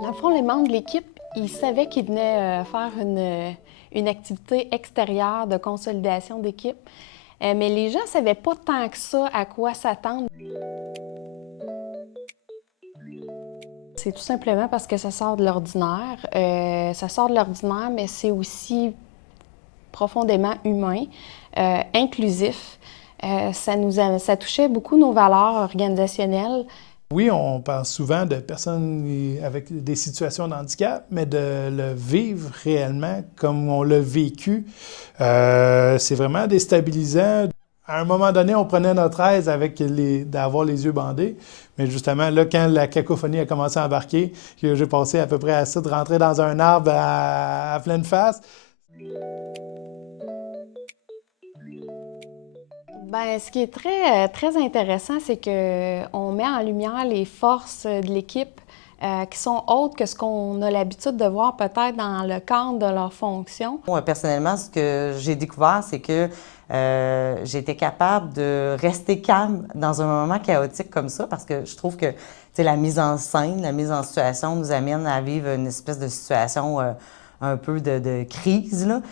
Dans le fond, les membres de l'équipe, ils savaient qu'ils venaient faire une activité extérieure de consolidation d'équipe, mais les gens ne savaient pas tant que ça à quoi s'attendre. C'est tout simplement parce que ça sort de l'ordinaire. Ça sort de l'ordinaire, mais c'est aussi profondément humain, inclusif. Ça touchait beaucoup nos valeurs organisationnelles. Oui, on parle souvent de personnes avec des situations de handicap, mais de le vivre réellement comme on l'a vécu, c'est vraiment déstabilisant. À un moment donné, on prenait notre aise avec d'avoir les yeux bandés, mais justement, là, quand la cacophonie a commencé à embarquer, j'ai passé à peu près à ça, de rentrer dans un arbre à pleine face. Bien, ce qui est très intéressant, c'est qu'on met en lumière les forces de l'équipe qui sont autres que ce qu'on a l'habitude de voir peut-être dans le cadre de leur fonction. Moi, personnellement, ce que j'ai découvert, c'est que j'ai été capable de rester calme dans un moment chaotique comme ça, parce que je trouve que la mise en scène, la mise en situation nous amène à vivre une espèce de situation un peu de crise, là.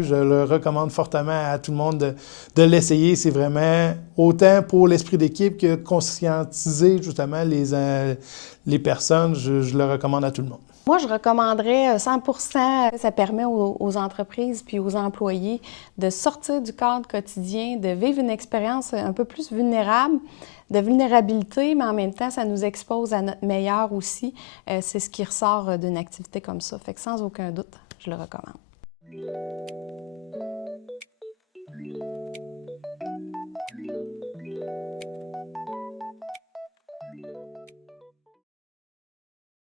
Je le recommande fortement à tout le monde de l'essayer. C'est vraiment autant pour l'esprit d'équipe que de conscientiser justement les personnes. Je le recommande à tout le monde. Moi, je recommanderais 100%. Ça permet aux entreprises puis aux employés de sortir du cadre quotidien, de vivre une expérience un peu plus vulnérable, de vulnérabilité, mais en même temps, ça nous expose à notre meilleur aussi. C'est ce qui ressort d'une activité comme ça. Fait que sans aucun doute, je le recommande.